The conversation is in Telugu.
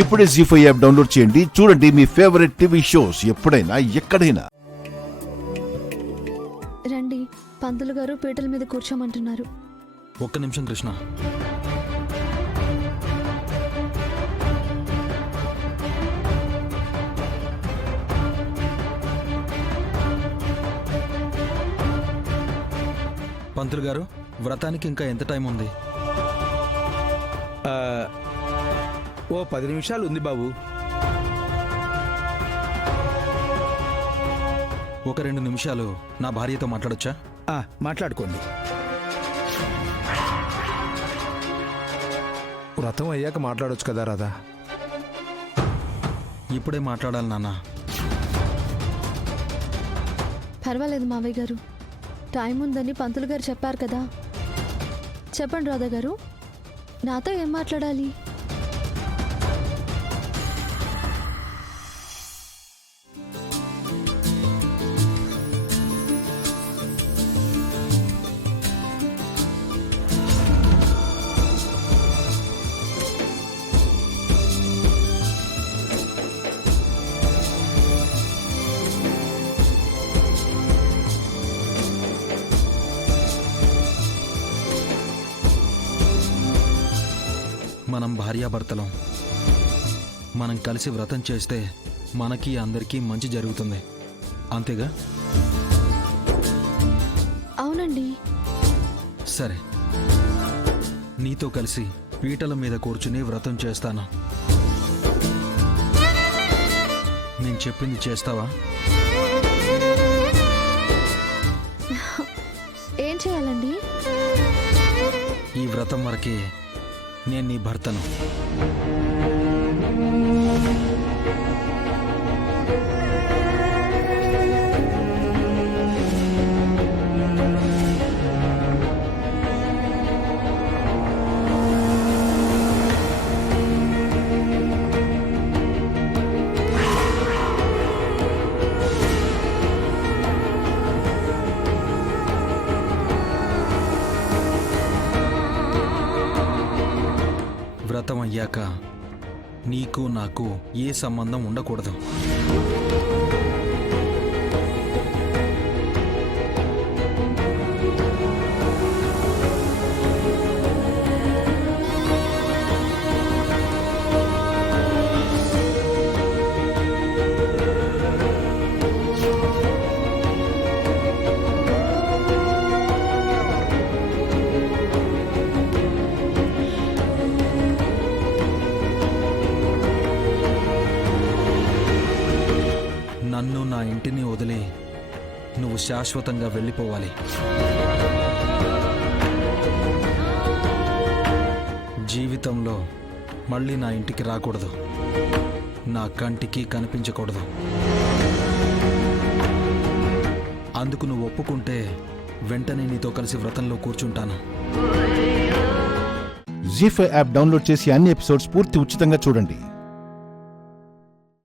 ఇప్పుడే జీ5 యాప్ డౌన్లోడ్ చేయండి. చూడండి మీ ఫేవరెట్ టీవీ షోస్ ఎప్పుడైనా ఎక్కడైనా. రండి, పంతులు గారు పీటల మీద కూర్చోమంటున్నారు. ఒక్క నిమిషం కృష్ణ. పంతులు గారు, వ్రతానికి ఇంకా ఎంత టైం ఉంది? ఓ 10 నిమిషాలు ఉంది బాబు. ఒక 2 నిమిషాలు నా భార్యతో మాట్లాడొచ్చా? మాట్లాడుకోండి. వ్రతం అయ్యాక మాట్లాడొచ్చు కదా రాధా. ఇప్పుడే మాట్లాడాలి నాన్న. పర్వాలేదు మావయ్య గారు, టైం ఉందని పంతులు గారు చెప్పారు కదా. చెప్పండి రాధా గారు, నాతో ఏం మాట్లాడాలి? మనం భార్యాభర్తలం. మనం కలిసి వ్రతం చేస్తే మనకి అందరికీ మంచి జరుగుతుంది, అంతేగా? అవునండి. సరే, నీతో కలిసి పీటల మీద కూర్చుని వ్రతం చేస్తాను. నేను చెప్పింది చేస్తావా? ఏం చేయాలండి? ఈ వ్రతం వరకే నేను నీ భర్తను. వ్రతం అయ్యాక నీకు నాకు ఏ సంబంధం ఉండకూడదు. నన్ను, నా ఇంటిని వదిలి నువ్వు శాశ్వతంగా వెళ్ళిపోవాలి. జీవితంలో మళ్ళీ నా ఇంటికి రాకూడదు, నా కంటికి కనిపించకూడదు. అందుకు నువ్వు ఒప్పుకుంటే వెంటనే నీతో కలిసి వ్రతంలో కూర్చుంటాను. జీ5 యాప్ డౌన్లోడ్ చేసి అన్ని ఎపిసోడ్స్ పూర్తి ఉచితంగా చూడండి.